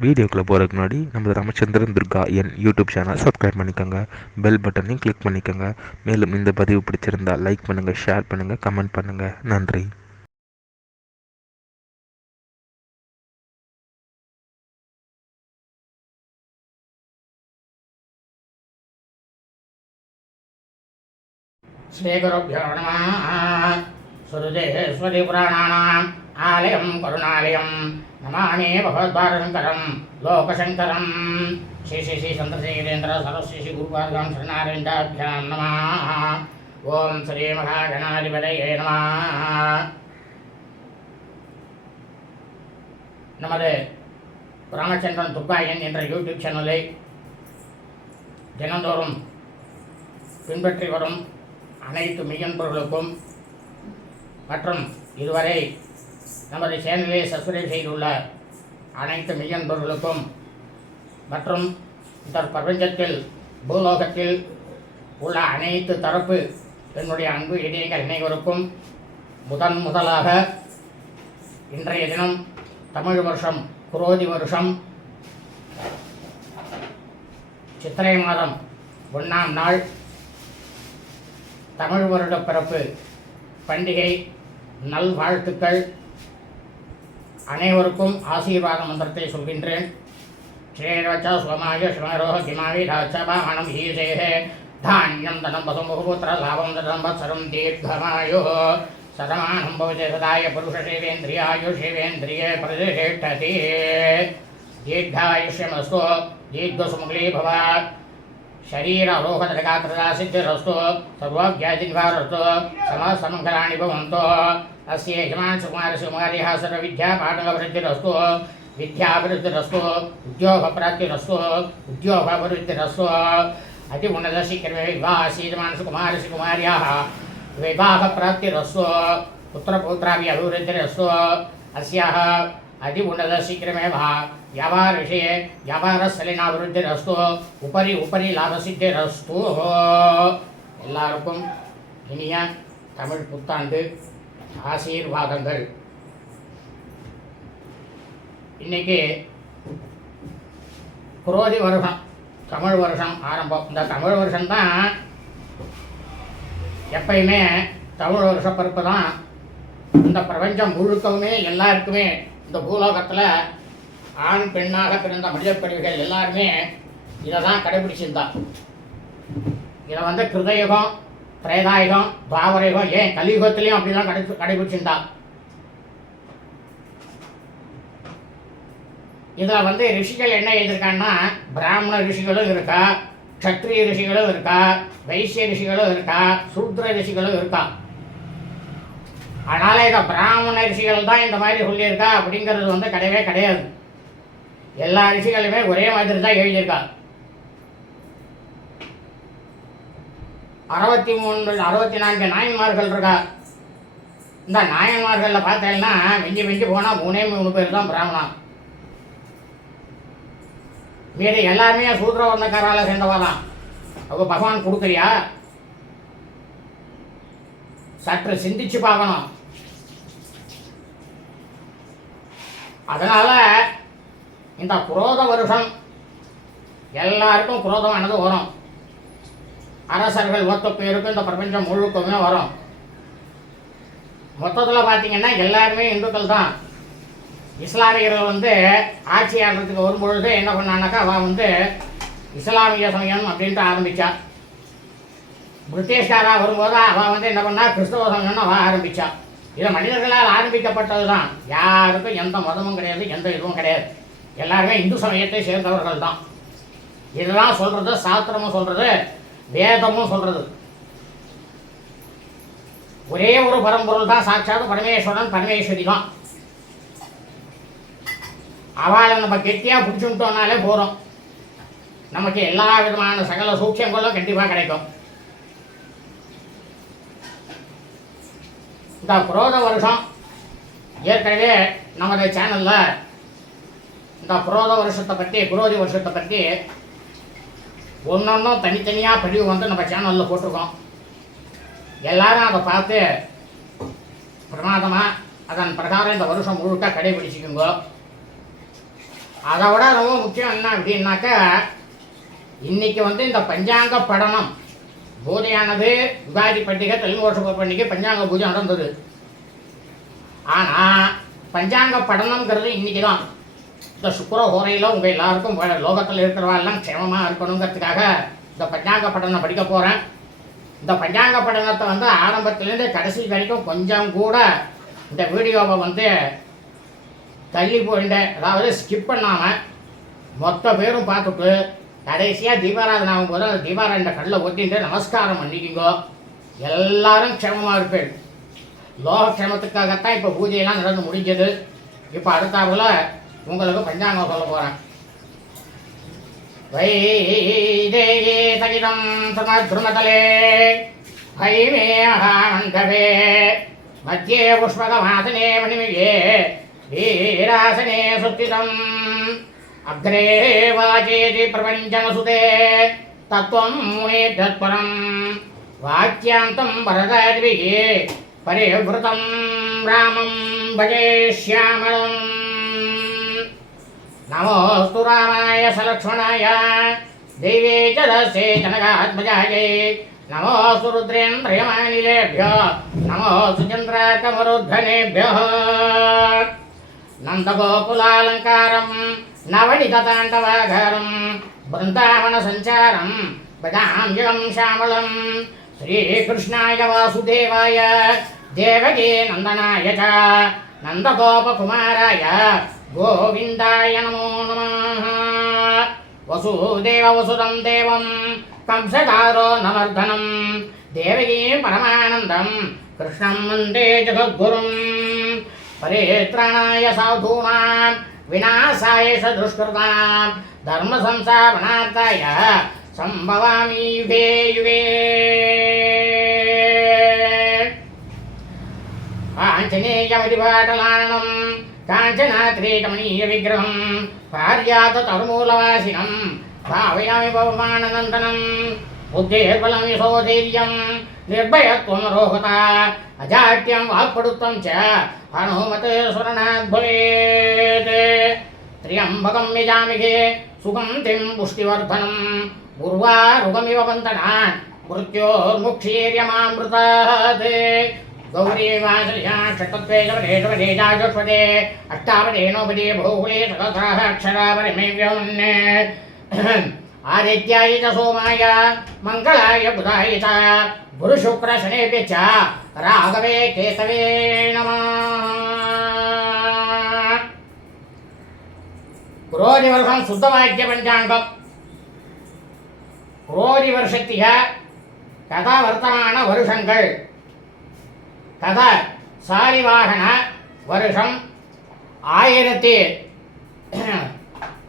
வீடியோக்குள்ளே போகிறதுக்கு முன்னாடி நம்ம ராமச்சந்திரன் துர்கா என் யூடியூப் சேனல் சப்ஸ்கிரைப் பண்ணிக்கோங்க பெல் பட்டனையும் கிளிக் பண்ணிக்கோங்க மேலும் இந்த பதிவு பிடிச்சிருந்தா லைக் பண்ணுங்கள் ஷேர் பண்ணுங்கள் கமெண்ட் பண்ணுங்கள் நன்றி श्रीगुरुभ्यो नमः ஆலயம் கருணாலயம். நமாமே பகவத்பாரசங்கரம் லோகசங்கரம். ஸ்ரீ ஸ்ரீ ஸ்ரீ சந்திரசேகரேந்திர சரஸ்வதி ஸ்ரீ குருபார்காம் சரணாரேண்டாபியாம் நம. ஓம் ஸ்ரீ மகாகணாதிபதயே நம. நமது ராமச்சந்திரன் துப்பாயன் என்ற யூடியூப் சேனலை தினந்தோறும் பின்பற்றி வரும் அனைத்து மெய்யன்பர்களுக்கும் மற்றும் இதுவரை நமது சேனலை சப்ஸ்கிரைப் செய்துள்ள அனைத்து மெய்யன்பர்களுக்கும் மற்றும் இந்த பிரபஞ்சத்தில் பூலோகத்தில் உள்ள அனைத்து தரப்பு என்னுடைய அன்பு இதயங்கள் அனைவருக்கும் முதன் முதலாக இன்றைய தினம் தமிழ் வருஷம் குரோதி வருஷம் சித்திரை மாதம் ஒன்றாம் நாள் தமிழ் வருட பிறப்பு பண்டிகை நல்வாழ்த்துக்கள் அனைவருக்கும் ஆசீர்வாத மந்திரத்தை சொல்கின்றேன் ஸ்ரீரவச்ச சுகமாய ஸ்மரோக கிமாவி ராச்ச வாமனம் ஈசேஹே தானியம் தனம் பசும் பகுபுத்திர லாபம் தம்பத்சரம் தீர்க்கமாயோ சதமானம் பவதி சதாய புருஷ சேவேந்திரியாயு சேவேந்திரியே பிரதிஷ்டதி दीर्घायुष्यमस्तु दीर्घसुमुखली శరీర అరోహదృగాకృతా సిద్ధిరస్తు సర్వవ్యాధినివారస్తు సమస్తమంగళాని భవంతో అస్య యజమాన్ సుకుమార సుకుమారి సర్వ విద్యా పాఠక వృద్ధిరస్తు విద్యాభివృద్ధిరస్తు ఉద్యోగప్రాప్తిరస్తు ఉద్యోగాభివృద్ధిరస్తు అతి ఉన్నత శీఘ్ర వివాహ శ్రీజమాన్ సుకుమారి సుకుమార్యా వివాహ ప్రాప్తిరస్తు పుత్రపుత్రాభి అభివృద్ధిరస్తు అస్యాహ అతి ఉన్నత శీఘ్రమేవ ವ್ಯವಹಾರ ವಿಷಯ ವ್ಯವಹಾರಸ್ಥಲಿನಾಭಿವೃದ್ಧಿ ರಸ್ತು உபரி ಉಪರಿ ಲಾಭಸಿದ್ಧಿ ರಸ್ತು எல்லாருக்கும் இனிய தமிழ் புத்தாண்டு ஆசீர்வாதங்கள். இன்னைக்கு குரோதி வருஷம் தமிழ் வருஷம் ஆரம்பம். இந்த தமிழ் வருஷம் தான் எப்பயுமே தமிழ் வருஷ பிறப்பு தான். இந்த பிரபஞ்சம் முழுக்கவுமே எல்லாருக்குமே இந்த பூலோகத்தில் ஆண் பெண்ணாக பிறந்த மனிதப்பிரிவுகள் எல்லாருமே இதை தான் கடைபிடிச்சிருந்தா. இதை வந்து கிருதயுகம் திரேதாயுகம் துவாபரயுகம் ஏன் கலியுகத்திலையும் அப்படி தான் கடை கடைபிடிச்சிருந்தா. இதில் வந்து ரிஷிகள் என்ன எழுதியிருக்காங்கன்னா பிராமண ரிஷிகளும் இருக்கா க்ஷத்ரிய ரிஷிகளும் இருக்கா வைசிய ரிஷிகளும் இருக்கா சூத்ர ரிஷிகளும் இருக்கா. அதனால் இதை பிராமண ரிஷிகள் தான் இந்த மாதிரி சொல்லியிருக்கா அப்படிங்கிறது வந்து கிடையவே கிடையாது. எல்லா விஷயங்களுமே ஒரே மாதிரி தான் எழுதியிருக்காங்க. அறுபத்தி மூணு அறுபத்தி நான்கு நாயன்மார்கள் இருக்கா? இந்த நாயன்மார்களில் பார்த்தீங்கன்னா மிஞ்சி மிஞ்சி போனால் மூணே மூணு பேர் தான் பிராமணம். மீது எல்லாருமே சூத்ர வர்ணக்காரால சேர்ந்தவா தான் அப்போ பகவான் கொடுக்குறியா சற்று சிந்திச்சு பார்க்கணும். அதனால இந்த குரோத வருஷம் எல்லாருக்கும் குரோதமானது வரும். அரசர்கள் மொத்த பேருக்கும் இந்த பிரபஞ்சம் முழுக்கமே வரும். மொத்தத்தில் பார்த்தீங்கன்னா எல்லாருமே இந்துக்கள் தான். இஸ்லாமியர்கள் வந்து ஆட்சி ஆடுறதுக்கு வரும்பொழுது என்ன பண்ணானாக்கா அவன் வந்து இஸ்லாமிய சமயம் அப்படின்ட்டு ஆரம்பித்தான் பிரிட்டிஷ்காராக வரும்போது அவன் வந்து என்ன பண்ணா கிறிஸ்தவ சமயம்னு அவன் ஆரம்பித்தான் இது மனிதர்களால் ஆரம்பிக்கப்பட்டது தான் யாருக்கும் எந்த மதமும் கிடையாது எந்த இதுவும் கிடையாது. எல்லாருமே இந்து சமயத்தை சேர்ந்தவர்கள் தான். இதெல்லாம் சொல்கிறது சாஸ்திரமும் சொல்கிறது வேதமும் சொல்கிறது ஒரே ஒரு பரம்பொருள் தான் சாட்சாத் பரமேஸ்வரன் பரமேஸ்வரி தான். அவளை நம்ம கெட்டியாக பிடிச்சுட்டோம்னாலே போகிறோம் நமக்கு எல்லா விதமான சகல சூட்சங்களும் கண்டிப்பாக கிடைக்கும். இந்த புரோத வருஷம் ஏற்கனவே நமது சேனலில் இந்த புரோத வருஷத்தை பற்றி புரோதி வருஷத்தை பற்றி ஒன்றொன்றும் தனித்தனியாக பதிவு வந்து நம்ம சேனலில் போட்டிருக்கோம். எல்லாரும் அதை பார்த்து பிரமாதமாக அதன் பிரகாரம் இந்த வருஷம் முழுக்க கடைபிடிச்சிக்குங்க. அதை விட ரொம்ப முக்கியம் என்ன அப்படின்னாக்கா இன்னைக்கு வந்து இந்த பஞ்சாங்க படனம் பூஜையானது யுகாதி பண்டிகை தெலுங்கு பண்டிகை பஞ்சாங்க பூஜை நடந்தது. ஆனால் பஞ்சாங்க படனம்ங்கிறது இன்னைக்கு தான் இந்த சுக்கர ஹோரையில் உங்கள் எல்லாருக்கும் லோகத்தில் இருக்கிறவாள்லாம் க்ஷேமமாக இருக்கணுங்கிறதுக்காக இந்த பஞ்சாங்க படனை படிக்க போகிறேன் இந்த பஞ்சாங்க படனத்தை வந்து ஆரம்பத்துலேருந்து கடைசி வரைக்கும் கொஞ்சம் கூட இந்த வீடியோவை வந்து தள்ளி போயிட்டேன். அதாவது ஸ்கிப் பண்ணாமல் மொத்த பேரும் பார்த்துட்டு கடைசியாக தீபாராதனை ஆகும்போது அந்த தீபாராயண கல்லில் ஒட்டிட்டு நமஸ்காரம் பண்ணிக்கிங்கோ. எல்லாரும் க்ஷேமமாக இருப்பேன். லோக க்ஷேமத்துக்காகத்தான் இப்போ பூஜையெல்லாம் நடந்து முடிஞ்சது. இப்போ அடுத்தாப்புல உங்களுக்கு பஞ்சாங்கம் சொல்ல போகிறேன் வைதேயே சகிதம் சுமத்ருமதலே भैमेहामण्डपे मध्ये पुष्पकमासने मणिमिगे वीरासने सुस्थितम् अग्रे वाचेति प्रपञ्चमसुते तत्त्वं मुनेभ्यत्परं वाक्यान्तं भरतादिभिः परिवृतं रामं भजे श्यामलम् నమోస్తు రామాయ సలక్ష్మణాయ. దేవీ చదస్యే జనగాత్మజాయే నమోస్తు రుద్రేంద్రియమానిలేభ్యో. నమోస్తు చంద్రాకమరుద్ధనేభ్యో నందగోకులాలంకారం నవనితాండవాఘరం బృందావన సంచారం ప్రజాంజలం శ్యామళం శ్రీకృష్ణాయ వాసుదేవాయ దేవకీ నందనాయ చ నందగోపకుమారాయ. గోవిందాయ నమో నమ. వసుదేవ వసుదం దేవం కంసకారో నమర్ధనం దేవకీ పరమానందం. కృష్ణం వందే జగద్గురుం. పరిత్రణాయ సాధూనాం. వినాశాయ సదుష్కృతాం ధర్మ సంస్థాపనార్థాయ సంభవామి యుగే యుగే. ఆంజనేయమతి పాటలాణం కాంచనాత్రేకమణీయ విగ్రహం పార్యాత తరుమూలవాసినం భావయామి బహుమానందనం బుద్ధేర్బలం యశోధైర్యం నిర్భయత్వం రోహత అజాట్యం వాక్పడుత్వం చ హనుమతే సురణాద్భవేత్ త్రియంబకం యజామిఘే సుగంధిం పుష్టివర్ధనం గుర్వారుగమివ వంతనాన్ మృత్యోర్ముక్షీర్యమామృతాత్ वासल्या षट्त्वेजवदेशवदेजाजुष्पदे अष्टावदेनोपदे बहुकुले सहस्राः अक्षरावरिमे व्योन्ने आदित्याय च सोमाय मङ्गलाय बुधाय च गुरुशुक्रशनेभ्य च राघवे केतवे नमः குரோதி வருஷம் சுத்தவாக்கிய பஞ்சாங்கம் குரோதி வருஷத்திக கதா வர்த்தமான வருஷங்கள் ததா சாரிவாகன வருஷம் ஆயிரத்தி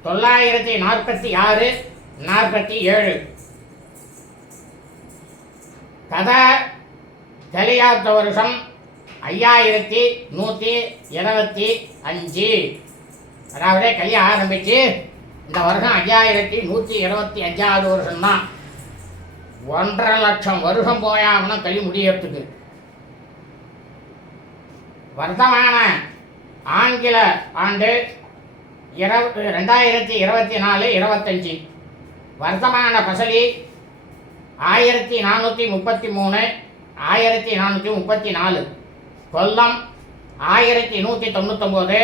தொள்ளாயிரத்தி நாற்பத்தி ஆறு நாற்பத்தி ஏழு. ததா தெளியாத்த வருஷம் ஐயாயிரத்தி நூற்றி இருபத்தி அஞ்சு. அதாவது கல்யாணம் ஆரம்பித்து இந்த வருஷம் ஐயாயிரத்தி நூற்றி இருபத்தி அஞ்சாவது வருஷம்தான். ஒன்றரை லட்சம் வருஷம் போயாமனா கல்வி முடியறதுக்கு. வர்த்தமான ஆங்கில ஆண்டு இரவு ரெண்டாயிரத்தி இருபத்தி நாலு இருபத்தஞ்சி. வர்த்தமான பசலி ஆயிரத்தி நானூற்றி முப்பத்தி மூணு ஆயிரத்தி நானூற்றி முப்பத்தி நாலு. கொல்லம் ஆயிரத்தி நூற்றி தொண்ணூத்தொம்போது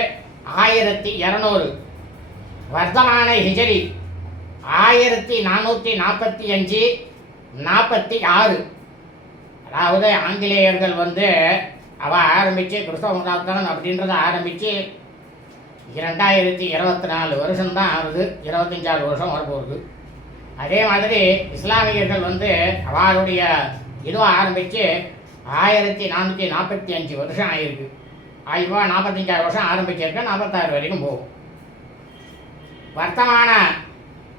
ஆயிரத்தி இரநூறு. வர்த்தமான ஹிஜரி ஆயிரத்தி நானூற்றி நாற்பத்தி அஞ்சு நாற்பத்தி ஆறு. அதாவது ஆங்கிலேயர்கள் வந்து அவள் ஆரம்பித்து கிறிஸ்தவ மதாத்தனம் அப்படின்றத ஆரம்பித்து இரண்டாயிரத்தி இருபத்தி நாலு வருஷம்தான் ஆகுது. இருபத்தஞ்சாறு வருஷம் வரப்போகுது. அதே மாதிரி இஸ்லாமியர்கள் வந்து அவளுடைய இதுவாக ஆரம்பித்து ஆயிரத்தி நானூற்றி நாற்பத்தி அஞ்சு வருஷம் ஆயிருக்கு. ஆயிரரூபா நாற்பத்தஞ்சாயிரம் வருஷம் ஆரம்பிச்சிருக்க. நாற்பத்தாறு வரைக்கும் போகும். வர்த்தமான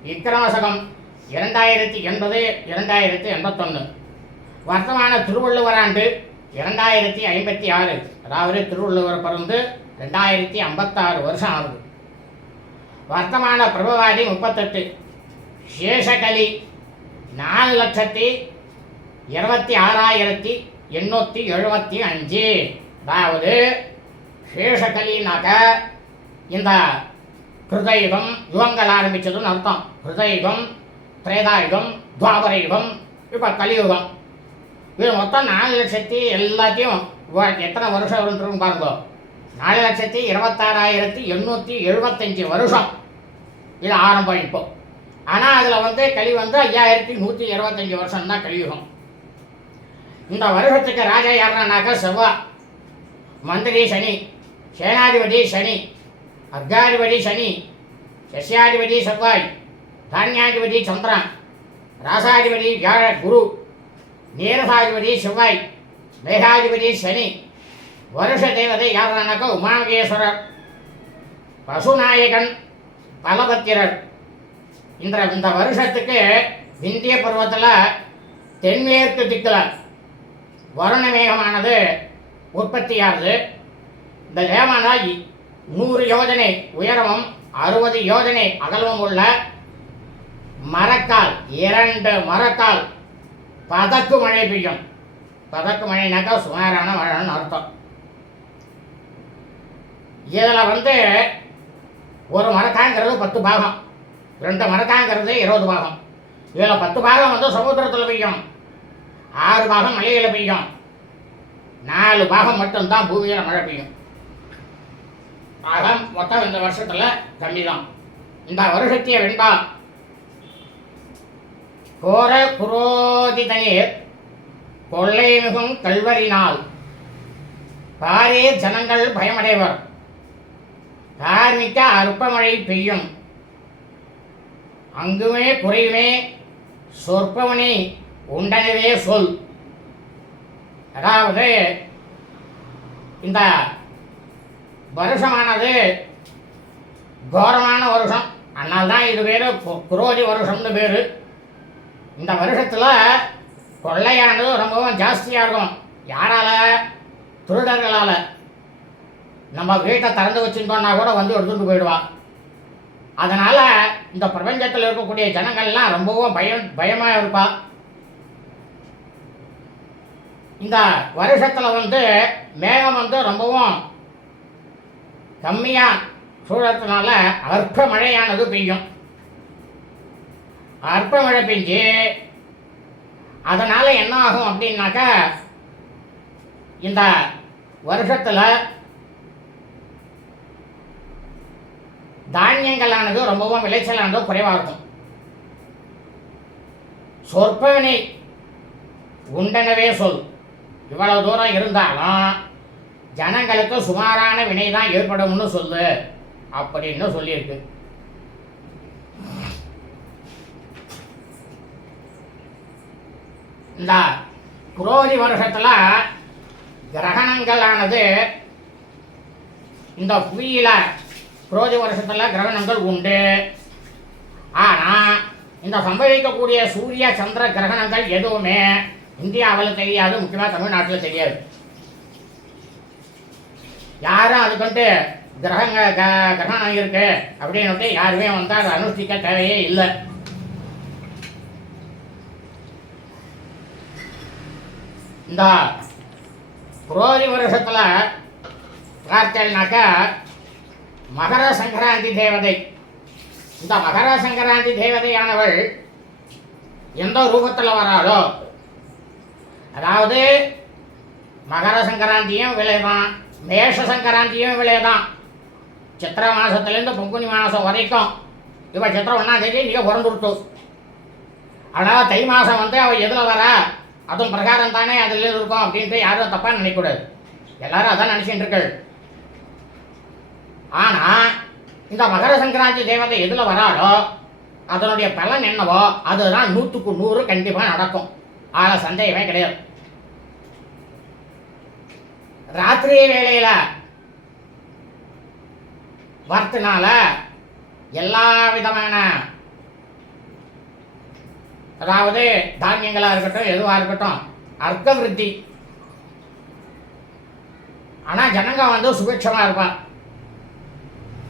விக்ரமசகம் இரண்டாயிரத்தி எண்பது இரண்டாயிரத்தி எண்பத்தொன்று வர்த்தமான திருவள்ளுவராண்டு இரண்டாயிரத்தி ஐம்பத்தி ஆறு அதாவது திருவள்ளுவர் பிறந்து ரெண்டாயிரத்தி ஐம்பத்தாறு வருஷம் ஆகுது வர்த்தமான பிரபவாதி முப்பத்தெட்டு சேஷகலி நாலு லட்சத்தி இருபத்தி ஆறாயிரத்தி எண்ணூற்றி எழுபத்தி அஞ்சு. அதாவது சேஷகலினாக்க இந்த கிருதயுகம் யுகங்கள் ஆரம்பிச்சதுன்னு அர்த்தம். கிருதயுகம் திரேதாயுகம் துவாபர யுகம் இப்போ கலியுகம். இது மொத்தம் நாலு லட்சத்தி எல்லாத்தையும் எத்தனை வருஷம் வரும்னு பாருங்க. நாலு லட்சத்தி இருபத்தாறாயிரத்தி எண்ணூற்றி எழுபத்தஞ்சி வருஷம். இது ஆரம்பம் இப்போ. ஆனால் அதில் வந்து கழிவு வந்து ஐயாயிரத்தி நூற்றி இருபத்தஞ்சி வருஷம் தான் கலியுகம். இந்த வருஷத்துக்கு ராஜா யாருனாக்கா செவ்வாய் மந்திரி சனி சேனாதிபதி சனி அர்காதிபதி சனி சசியாதிபதி செவ்வாய் தானியாதிபதி சந்திரன் ராசாதிபதி வியாழ குரு நீரசாதிபதி செவ்வாய் மேகாதிபதி சனி வருஷ தேவதை யாருனாக்கா உமாமகேஸ்வரர் பசுநாயகன் பலபத்திரர். இந்த இந்த வருஷத்துக்கு இந்திய பருவத்தில் தென்மேற்கு திக்கில் வருண மேகமானது உற்பத்தியாகுது. இந்த லேமானால் நூறு யோஜனை உயரமும் அறுபது யோஜனை அகலமும் உள்ள மரக்கால் இரண்டு மரக்கால் பதக்கு மழை பெய்யும். பதக்கு மழைனாக்கா சுமாரான மழைன்னு அர்த்தம். இதில் வந்து ஒரு மரக்காங்கிறது பத்து பாகம். ரெண்டு மரக்காங்கிறது இருபது பாகம். இதில் பத்து பாகம் வந்து சமுத்திரத்தில் பெய்யும். ஆறு பாகம் மலையில் பெய்யும். நாலு பாகம் மட்டும்தான் பூமியில் மழை பெய்யும். ஆக மொத்தம் இந்த வருஷத்தில் கம்மி தான் இந்த வருஷத்திய வெண்பா கோர புரோதித நீர் கொள்ளை மிகும் கல்வரினால் பாரே ஜனங்கள் பயமடைவர். தார்மிக்க அற்பமழை பெய்யும். அங்குமே குறையுமே சொற்பவனே உண்டனவே சொல். அதாவது இந்த வருஷமானது கோரமான வருஷம். அதனால்தான் இது பேர் குரோதி வருஷம்னு பேர். இந்த வருஷத்தில் கொள்ளையானது ரொம்பவும் ஜாஸ்தியாக இருக்கும். யாரால? திருடர்களால். நம்ம வீட்டை திறந்து வச்சுருந்தோன்னா கூட வந்து எடுத்துகிட்டு போயிடுவான் அதனால் இந்த பிரபஞ்சத்தில் இருக்கக்கூடிய ஜனங்கள்லாம் ரொம்பவும் பயம் பயமாக இருப்பா. இந்த வருஷத்தில் வந்து மேகம் வந்து ரொம்பவும் கம்மியாக சூழத்தினால அற்ப மழையானது பெய்யும். அற்ப மழை பெஞ்சு அதனால் என்ன ஆகும் அப்படின்னாக்கா இந்த வருஷத்தில் தானியங்களானது ரொம்பவும் விளைச்சலானது குறைவாக இருக்கும். சொற்பவினை உண்டனவே சொல். இவ்வளவு தூரம் இருந்தாலும் ஜனங்களுக்கு சுமாரான வினை தான் ஏற்படும்னு சொல்லு அப்படின்னு சொல்லியிருக்கு. இந்த புரோதி வருஷத்தில் கிரகணங்களானது இந்த புவியில் புரோதி வருஷத்தில் கிரகணங்கள் உண்டு. ஆனால் இந்த சம்பவிக்கக்கூடிய சூரிய சந்திர கிரகணங்கள் எதுவுமே இந்தியாவில் தெரியாது முக்கியமாக தமிழ்நாட்டில் தெரியாது. யாரும் அதுக்கு கிரகங்க க- கிரகணம் இருக்கு அப்படின்னுட்டு யாருமே வந்து அதை அனுஷ்டிக்க தேவையே இல்லை. இந்த புரோதி வருஷத்தில் பார்த்தேன்னாக்கா மகர சங்கராந்தி தேவதை. இந்த மகர சங்கராந்தி தேவதையானவள் எந்த ரூபத்தில் வராளோ அதாவது மகர சங்கராந்தியும் விளைதான் மேஷ சங்கராந்தியும் விளைதான் சித்திரை மாதத்துலேருந்து பங்குனி மாதம் வரைக்கும் இவள் சித்திரை ஒன்றாம் தேதி நீங்கள் பிறந்துருட்டும் ஆனால் தை மாதம் வந்து அவள் எதில் வரா? அதுவும் பிரகாரம் தானே அதில் இருக்கும் அப்படின்ட்டு யாரும் தப்பாக நினைக்கக்கூடாது. எல்லாரும் அதான் நினச்சிட்டு இருக்கள் ஆனால் இந்த மகர சங்கராந்தி தேவதை எதில் வராளோ அதனுடைய பலன் என்னவோ அதுதான் நூற்றுக்கு நூறு கண்டிப்பாக நடக்கும். ஆள சந்தேகமே கிடையாது. ராத்திரி வேளையில வர்த்தினால எல்லா விதமான அதாவது தானியங்களாக இருக்கட்டும் எதுவாக இருக்கட்டும் அர்த்த விருத்தி ஆனால் ஜனங்க வந்து சுபிக்ஷமாக இருப்பான்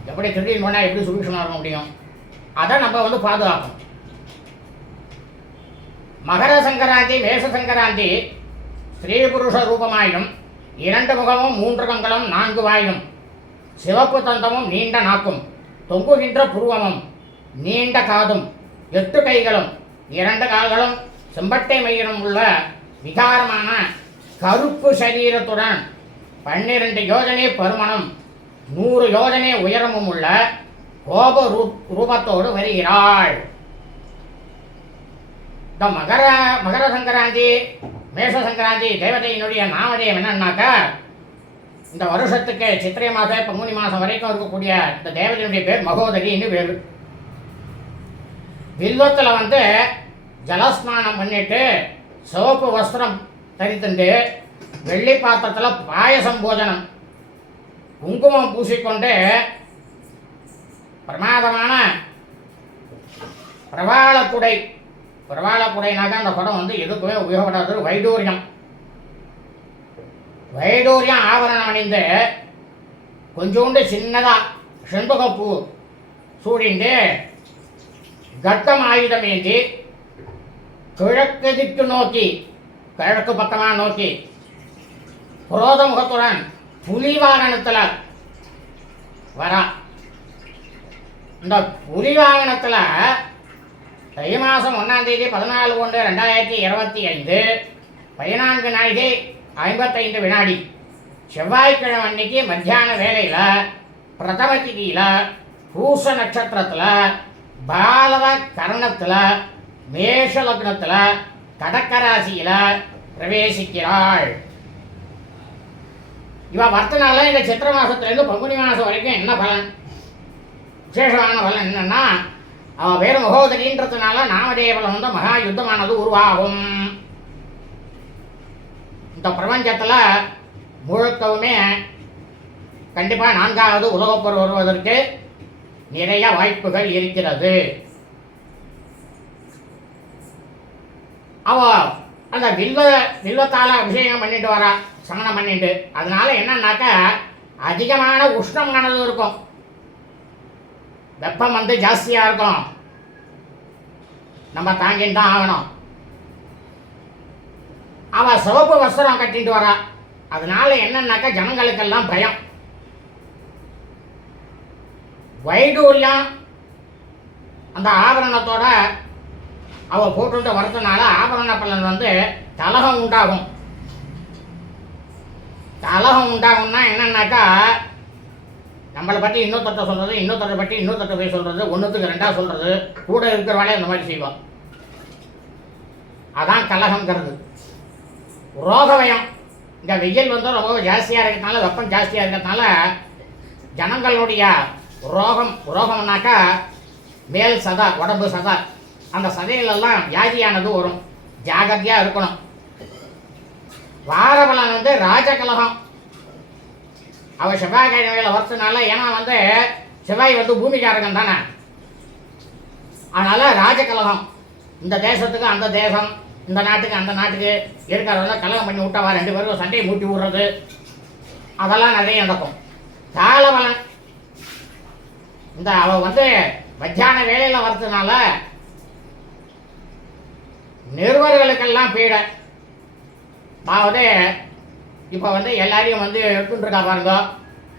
எப்படி திடீர்னு பண்ணால் எப்படி சுபிக்ஷமாக இருக்க முடியும்? அதை நம்ம வந்து பாதுகாக்கணும். மகர சங்கராந்தி மேஷ சங்கராந்தி ஸ்ரீ புருஷ ரூபமாயினும் இரண்டு முகமும் மூன்று கங்களும் நான்கு வாயினும் சிவப்பு தந்தமும் நீண்ட நாக்கும் தொங்குகின்ற புருவமும் நீண்ட காதும் எட்டு கைகளும் இரண்டு கால்களும் செம்பட்டை மயிரும் உள்ள விகாரமான கருப்பு சரீரத்துடன் பன்னிரண்டு யோஜனை பருமனும் நூறு யோஜனை உயரமும் உள்ள கோப ரூ- ரூபத்தோடு வருகிறாள். இந்த மகர மகர சங்கராந்தி மேஷ சங்கராந்தி தேவதையினுடைய நாமதேயம் என்னன்னாக்கா இந்த வருஷத்துக்கு சித்திரை மாதம் பங்குனி மாதம் வரைக்கும் இருக்கக்கூடிய இந்த தேவதையினுடைய பேர் மகோதரின்னு பேர். வில்வத்தில் வந்து ஜலஸ்நானம் பண்ணிட்டு சிவப்பு வஸ்திரம் தரித்துண்டு வெள்ளி பாத்திரத்தில் பாயசம் போஜனம். குங்குமம் பூசிக்கொண்டு பிரமாதமான பிரபாளக்குடை பிரபாளக்குடைனாக்க அந்த குடம் வந்து எதுக்குமே உபயோகப்படாத வைடூரியம். வைடூரியம் ஆபரணம் அணிந்து கொஞ்சோண்டு சின்னதாக செண்பகப்பூ சூடிண்டு கட்டம் ஆயுதம் ஏந்தி கிழக்கு திக்கு நோக்கி கிழக்கு பக்கமாக நோக்கி. புரோத முகத்துடன் புலிவாகனத்தில் வரா. இந்த புலிவாகனத்தில் தை மாதம் ஒன்றாம் தேதி பதினாலு ஒன்று ரெண்டாயிரத்தி இருபத்தி ஐந்து பதினான்கு நாளிகை ஐம்பத்தைந்து வினாடி செவ்வாய்க்கிழமை அன்னைக்கு மத்தியான வேலையில் பிரதம திதியில் பூச நட்சத்திரத்தில் பாலவ கரணத்தில் மேஷ லக்னத்தில் கடக்கராசியில் பிரவேசிக்கிறாள். இவ வர்த்தனால இந்த சித்திர மாசத்துலேருந்து பங்குனி மாதம் வரைக்கும் என்ன பலன்? விசேஷமான பலன் என்னன்னா அவள் வேறு மகோதரின்றதுனால நாமதேவலம் வந்து மகா யுத்தமானது உருவாகும். இந்த பிரபஞ்சத்தில் முழுக்கவுமே கண்டிப்பாக நான்காவது உலகப்போர் வருவதற்கு நிறைய வாய்ப்புகள் இருக்கிறது. அவன் அந்த வில்வ வில்வத்தால் அபிஷேகம் பண்ணிட்டு வரா சமணம் பண்ணிட்டு. அதனால என்னன்னாக்கா அதிகமான உஷ்ணமானது இருக்கும். வெப்பம் வந்து ஜாஸ்தியாக இருக்கும். நம்ம தாங்கின்னு தான் ஆகணும். அவள் சிவப்பு வஸ்திரம் கட்டிட்டு வரா. அதனால என்னன்னாக்கா ஜனங்களுக்கெல்லாம் பயம். வைடூரியம் அந்த ஆபரணத்தோட அவ போட்டுட்டு வரதுனால ஆபரண பலன் வந்து தலகம் உண்டாகும். தலகம் உண்டாகும்னா என்னன்னாக்கா நம்மளை பற்றி இன்னொருத்தட்ட சொல்கிறது இன்னொருத்தரை பற்றி இன்னொருத்தட்ட போய் சொல்கிறது ஒன்றுத்துக்கு ரெண்டாக சொல்கிறது கூட இருக்கிற வேலையை இந்த மாதிரி செய்வோம் அதான் கலகங்கிறது ரோகவயம் இந்த வெயில் வந்து ரொம்ப ஜாஸ்தியாக இருக்கிறதுனால வெப்பம் ஜாஸ்தியாக இருக்கிறதுனால ஜனங்களுடைய ரோகம் ரோகம்னாக்கா மேல் சதா உடம்பு சதா. அந்த சதையிலெல்லாம் வியாதியானது வரும். ஜாகிரதையாக இருக்கணும். வாரபலன் வந்து ராஜகலகம். அவர் செவ்வாய் கிழமையில வரத்துனால ஏன்னா வந்து செவ்வாய் வந்து பூமிக்காரகன் தானே. அதனால ராஜகலகம். இந்த தேசத்துக்கு அந்த தேசம் இந்த நாட்டுக்கு அந்த நாட்டுக்கு இருக்கிறவங்க கலகம் பண்ணி விட்டவா ரெண்டு பேரும் சண்டையை மூட்டி விடுறது. அதெல்லாம் நிறைய நடக்கும். காலபலன் இந்த அவ வந்து மத்தியான வேலையில வரதுனால நிருபர்களுக்கெல்லாம் பீடை. அதாவது இப்போ வந்து எல்லாரையும் வந்து எடுத்துட்டுருக்கா பாருங்க.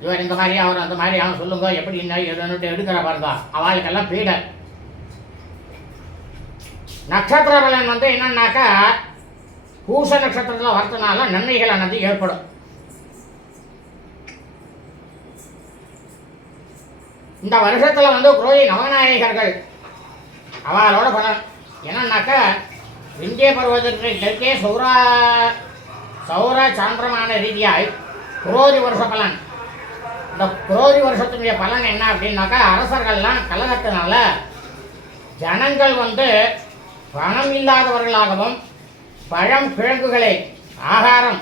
இவர் இந்த மாதிரி அவர் அந்த மாதிரி அவன் சொல்லுங்க எப்படி என்ன எதுன்னு எடுக்கிறா பாருங்க. அவளுக்கெல்லாம் பீடை. நட்சத்திர பலன் வந்து என்னன்னாக்கா பூச நட்சத்திரத்தில் வரதுனால நன்மைகளானது ஏற்படும். இந்த வருஷத்தில் வந்து குரோதி நவநாயகர்கள். அவளோட பலன். என்னன்னாக்கா விந்திய பருவத்திற்கு தெற்கே சௌரா சௌர சாந்திரமான ரீதியாய் குரோதி வருஷ பலன். இந்த குரோதி வருஷத்தினுடைய பலன் என்ன அப்படின்னாக்கா அரசர்கள்லாம் கலகத்தினால ஜனங்கள் வந்து பணம் இல்லாதவர்களாகவும் பழம் கிழங்குகளை ஆகாரம்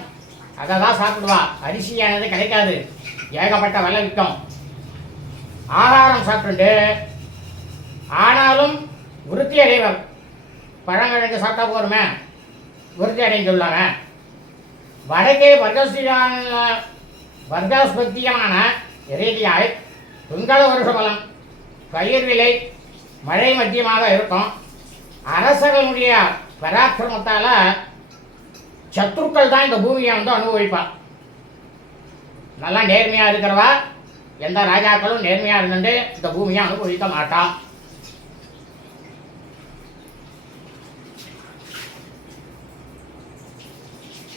அதை தான் சாப்பிடுவா அரிசியானது கிடைக்காது. ஏகப்பட்ட விலை விற்கும். ஆகாரம் சாப்பிட்டுட்டு ஆனாலும் விருத்தி அடைவர் பழங்கிழங்கு சாப்பிட்டா போருமே விருத்தி அடைந்து சொல்லாங்க வடக்கே வர்க்கஸ்தியான வர்க்காஸ்பத்தியமான ரீதியாய் பிங்கள வருஷ பலம் பயிர் விலை மழை மத்தியமாக இருக்கும். அரசர்களுடைய பராக்கிரமத்தால் சத்துருக்கள் தான் இந்த பூமியை வந்து அனுபவிப்பான் நல்லா நேர்மையாக இருக்கிறவா? எந்த ராஜாக்களும் நேர்மையாக இருந்துட்டு இந்த பூமியை அனுபவிக்க மாட்டான்.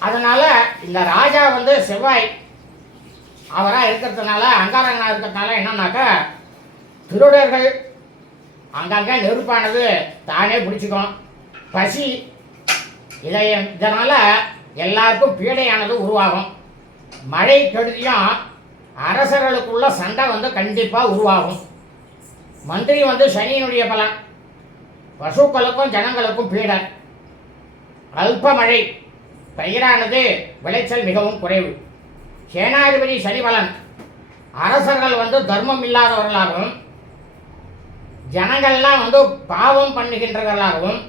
அதனால இந்த ராஜா வந்து செவ்வாய். அவராக இருக்கிறதுனால அங்காரங்களாக இருக்கிறதுனால என்னன்னாக்கா திருடர்கள் அங்கங்கே நெருப்பானது தானே பிடிச்சிக்கும். பசி இதை இதனால் எல்லாருக்கும் பீடையானது உருவாகும். மழை கெடுதியும் அரசர்களுக்குள்ள சண்டை வந்து கண்டிப்பாக உருவாகும். மந்திரி வந்து சனியினுடைய பலன். பசுக்களுக்கும் ஜனங்களுக்கும் பீடை. அல்ப மழை பயிரானது விளைச்சல் மிகவும் குறைவு. சேனாதிபதி சனிபலன் அரசர்கள் வந்து தர்மம் இல்லாதவர்களாகவும் ஜனங்கள்லாம் வந்து பாவம் பண்ணுகின்றவர்களாகவும்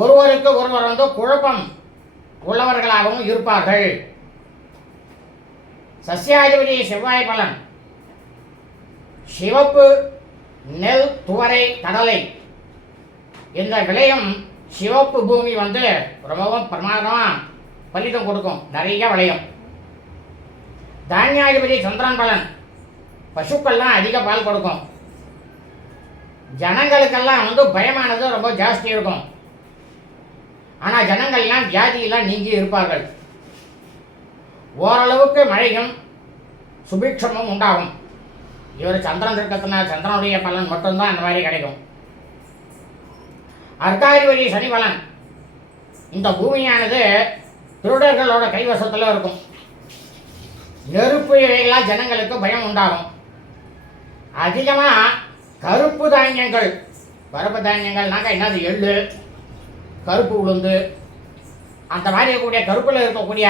ஒருவருக்கு ஒருவர் வந்து குழப்பம் உள்ளவர்களாகவும் இருப்பார்கள். சசியாதிபதி செவ்வாய் பலன் சிவப்பு நெல் துவரை கடலை இந்த விளையும் சிவப்பு பூமி வந்து ரொம்பவும் பிரமாதமாக பலிதம் கொடுக்கும். நிறைய விளையும். தானியாதிபதி சந்திரன் பலன். பசுக்கள்லாம் அதிக பால் கொடுக்கும். ஜனங்களுக்கெல்லாம் வந்து பயமானது ரொம்ப ஜாஸ்தி இருக்கும். ஆனால் ஜனங்கள்லாம் வியாதியெல்லாம் நீங்கி இருப்பார்கள். ஓரளவுக்கு மழையும் சுபிக்ஷமும் உண்டாகும். இவர் சந்திரன் இருக்கிறதுனால சந்திரனுடைய பலன் மட்டும்தான் அந்த மாதிரி கிடைக்கும். அர்த்தாதிபதி சனி பலன் இந்த பூமியானது திருடர்களோட கைவசத்தில் இருக்கும். நெருப்பு இவைகளால் ஜனங்களுக்கு பயம் உண்டாகும். அதிகமாக கருப்பு தானியங்கள் பருப்பு தானியங்கள்னாக்க என்னது? எள்ளு கருப்பு உளுந்து. அந்த மாதிரி இருக்கக்கூடிய கருப்பில் இருக்கக்கூடிய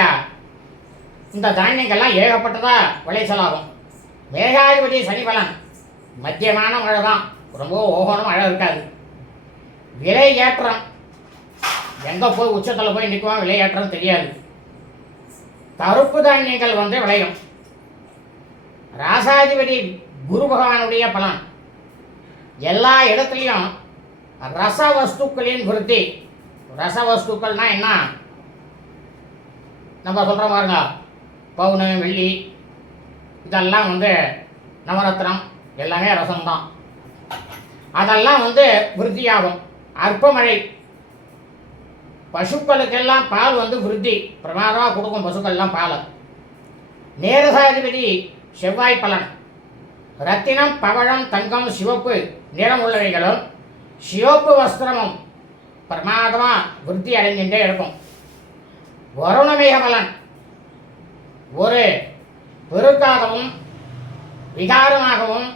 இந்த தானியங்கள்லாம் ஏகப்பட்டதா விளைச்சலாகும். மேகாதிபதி சனி பலன் மத்தியமான மழை தான் ரொம்ப ஓகனும் மழை இருக்காது. விலை ஏற்றம் எங்கே போய் உச்சத்தில் போய் நிற்குவோம் விலை ஏற்றம் தெரியாது. கருப்பு தானியங்கள் வந்து விளையும். ராசாதிபதி குரு பகவானுடைய பலன். எல்லா இடத்துலையும் ரச வஸ்துக்களின் விருத்தி. ரச வஸ்துக்கள்னா என்ன? நம்ம சொல்கிற பாருங்க பவுனு வெள்ளி இதெல்லாம் வந்து நவரத்னம் எல்லாமே ரசம்தான். அதெல்லாம் வந்து விருத்தியாகும். அற்பமழை. பசுக்களுக்கெல்லாம் பால் வந்து விருத்தி. பிரமாதமாக கொடுக்கும் பசுக்கள்லாம் பால். நேரசாதிபதி செவ்வாய் பலன். ரத்தினம் பவழம் தங்கம் சிவப்பு நிறம் உள்ளவைகளும் சிவப்பு வஸ்திரமும் பிரமாதமாக விருத்தி அடைஞ்சுட்டே இருக்கும். வருணமேக பலன். ஒரு பெருக்காகவும் விகாரமாகவும்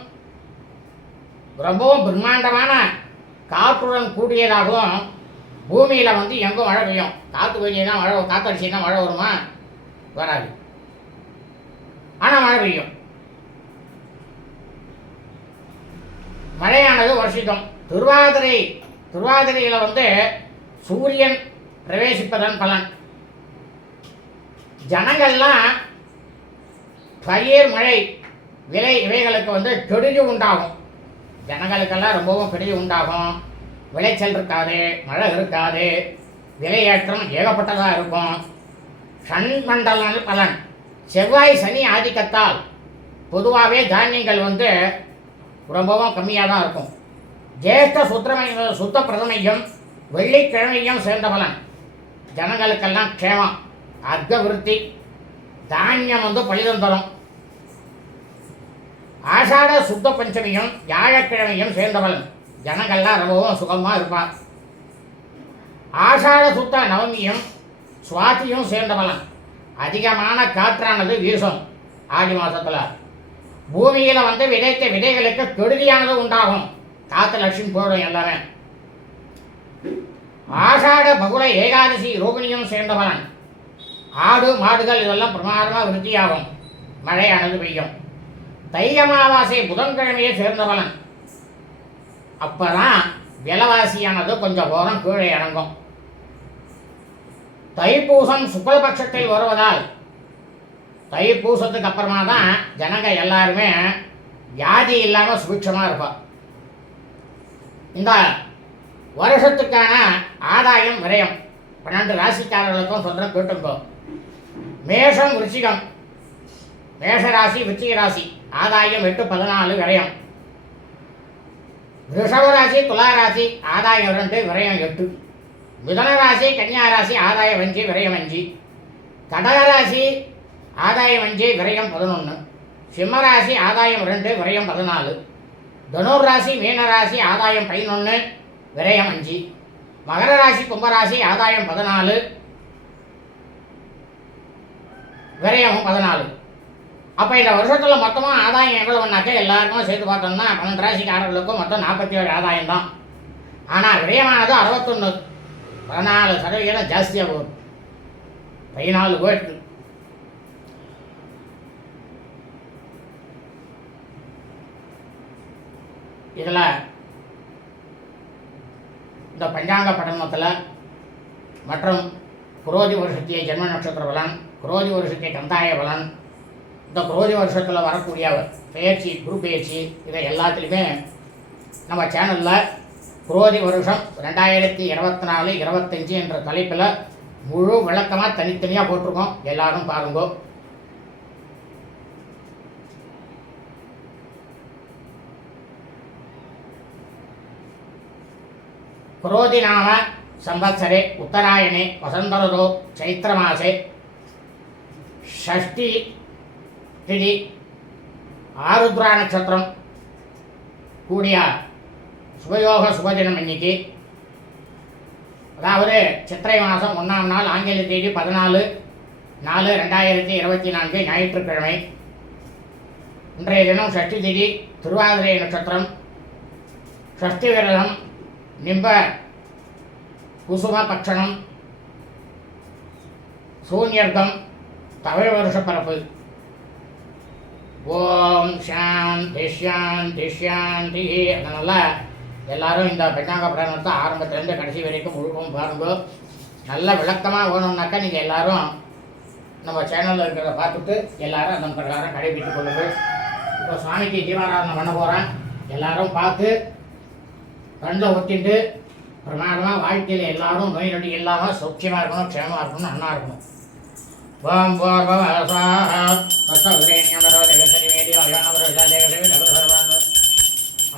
ரொம்பவும் பிரம்மாண்டமான காற்றுடன் கூடியதாகவும் பூமியில் வந்து எங்கும் மழை பெய்யும்? காற்று பெய்ஞ்சுன்னா மழை காற்றடிச்சுன்னா மழை வருமா? வராது. ஆனால் மழை பெய்யும். மழையானது வருஷிக்கும் திருவாதிரை திருவாதிரையில் வந்து சூரியன் பிரவேசிப்பதன் பலன். ஜனங்கள்லாம் பயிர் மழை விலை இவைகளுக்கு வந்து கெடுதி உண்டாகும். ஜனங்களுக்கெல்லாம் ரொம்பவும் பிடி உண்டாகும். விளைச்சல் இருக்காது மழை இருக்காது. விலையேற்றம் ஏகப்பட்டதாக இருக்கும். சன் பலன். செவ்வாய் சனி ஆதிக்கத்தால் பொதுவாகவே தானியங்கள் வந்து ரொம்பவும் கம்மியாக தான் இருக்கும். ஜேஷ்ட சுத்திரமை சுத்த பிரதமையும் வெள்ளிக்கிழமையும் சேர்ந்த பலன். ஜனங்களுக்கெல்லாம் க்ஷேமம் அர்க்க விருத்தி தானியம் வந்து பழிதம் தரும். ஆஷாட சுத்த பஞ்சமியும் வியாழக்கிழமையும் சேர்ந்த ஜனங்கள்லாம் ரொம்பவும் சுகமாக இருப்பார் ஆஷாட சுத்த நவமியும் சுவாத்தியும் சேர்ந்தவளன் அதிகமான காற்றானது வீசும் ஆடி மாதத்தில் பூமியில் வந்து விதைத்த விதைகளுக்கு கெடுதியானது உண்டாகும். காற்று லட்சுமி போடும் எல்லாமே. ஆஷாட பகுல ஏகாதசி ரோகிணியும் சேர்ந்தவளன் ஆடு மாடுகள் இதெல்லாம் பிரமாதமாக விருத்தியாகும். மழையானது பெய்யும். தை அமாவாசை புதன்கிழமையை சேர்ந்த பலன் அப்பதான் விலவாசியானது கொஞ்சம் ஓரம் கீழே இறங்கும். தைப்பூசம் சுக்லபட்சத்தில் வருவதால் தைப்பூசத்துக்கு அப்புறமா தான் ஜனங்க எல்லாருமே வியாதி இல்லாமல் சுபிட்சமாக இருப்பார் இந்த வருஷத்துக்கான ஆதாயம் விரயம். பன்னெண்டு ராசிக்காரர்களுக்கும் சொல்கிறேன் கேட்டுங்கோ மேஷம் ருச்சிகம் மேஷராசி விருச்சிக ராசி. ஆதாயம் எட்டு பதினாலு விரயம். ரிஷபராசி துளாராசி ஆதாயம் ரெண்டு விரயம் எட்டு. மிதனராசி கன்னியாராசி ஆதாயம் அஞ்சு விரயம் அஞ்சு. கடகராசி ஆதாயம் அஞ்சு விரயம் பதினொன்று சிம்மராசி ஆதாயம் ரெண்டு விரயம் பதினாலு. தனுர் ராசி மீனராசி ஆதாயம் பதினொன்று விரயம் அஞ்சு. மகர ராசி கும்பராசி ஆதாயம் பதினாலு விரயமும் பதினாலு. அப்போ இந்த வருஷத்தில் மொத்தமாக ஆதாயம் எவ்வளவுனாக்கா எல்லாருக்கும் சேர்த்து பார்த்தோம்னா பன்னெண்டு ராசிக்காரர்களுக்கும் மொத்தம் நாற்பத்தி ஏழு ஆதாயம் தான். ஆனால் விரயமானது அறுபத்தொன்று பதினாலு சதவிகிதம் ஜாஸ்தியாக போகும் பதினாலு போயிட்டு இதில் இந்த பஞ்சாங்க பட்டணத்தில் மற்றும் குரோதி வருஷத்திய ஜென்ம நட்சத்திர பலன் குரோதி வருஷத்திய கந்தாய பலன் இந்த குரோதி வருஷத்தில் வரக்கூடிய பெயர்ச்சி குரு பெயர்ச்சி இதை எல்லாத்துலேயுமே நம்ம சேனலில் குரோதி வருஷம் ரெண்டாயிரத்தி இருபத்தி நாலு இருபத்தஞ்சி என்ற தலைப்பில் முழு விளக்கமாக தனித்தனியாக போட்டிருக்கோம். எல்லாரும் பாருங்கோ. குரோதி நாம சம்பத்சரே உத்தராயணே வசந்தரதோ சைத்திரமாசே ஷஷ்டி திதி ஆருத்ரா நட்சத்திரம். கூடிய சுபயோக சுபதினம் இன்னைக்கு. அதாவது சித்திரை மாதம் ஒன்றாம் நாள் ஆங்கில தேதி பதினாலு நாலு ரெண்டாயிரத்தி இருபத்தி நான்கு ஞாயிற்றுக்கிழமை. இன்றைய தினம் ஷஷ்டி திதி திருவாதிரை நட்சத்திரம். ஷஷ்டி விரதம் நிம்ப குசும பட்சணம் சூன்யர்க்கம் தமிழ் வருஷ பரப்பு ஓம் சாந்தி சாந்தி சாந்தி. அதனால் எல்லாரும் இந்த பெண்ணாங்க பிராணத்தை ஆரம்பத்துலேருந்து கடைசி வரைக்கும் முழுக்கவும் பாருங்க. நல்ல விளக்கமாக வேணும்னாக்கா நீங்கள் எல்லாரும் நம்ம சேனலில் இருக்கிறத பார்த்துட்டு எல்லாரும் அதன் பிரகாரம் கடைபிடித்துக் கொள்ளுங்கள் இப்போ சுவாமிக்கு தீபாராதனை பண்ண போகிறேன் எல்லாரும் பார்த்து கண்ணில் ஒத்திட்டு பிரமாதமாக வாழ்க்கையில் எல்லாரும் நோய் நொடி இல்லாமல் சௌக்கியமாக இருக்கணும் க்ஷேமாக இருக்கணும் நன்னா இருக்கணும். ஓம் பஞ்சாங்கப்படனேனா குடக்கீரம்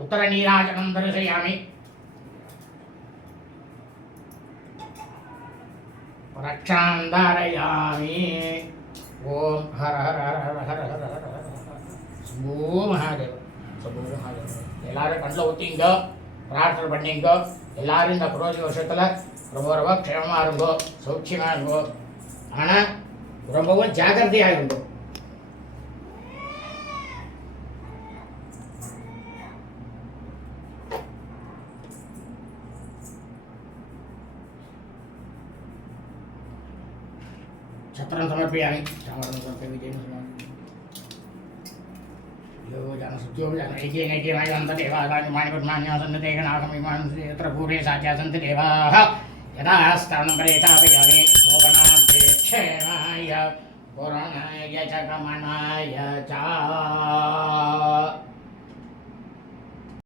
உத்தர நீராஜனம் தரிசையாமி ரக்ஷாந்தாரயாமி ஓம் ஹர ஹர ஹர ஹர ஹர ஹர சுபோ மகாதேவ் சுபோ மகாதேவ் எல்லாரும் கண்ணில் ஊற்றிங்க பிரார்த்தனை பண்ணிங்க எல்லாரும் இந்த புரோஜி வருஷத்தில் ரொம்ப ரொம்ப க்ஷேமமாக இருங்கோ சௌக்கியமாக இருங்கோ Ana, orang bawa jaga di ayam itu. Cetaran sangat piang, sangat sangat pilih jangan setuju, jangan ikhik ikhik lagi dan tadi dewa main bermainnya dan tadi kan alam iman saja dan tadi dewa. Kita setahun berita begini. क्षेमाय पुराणाय च गमनाय च।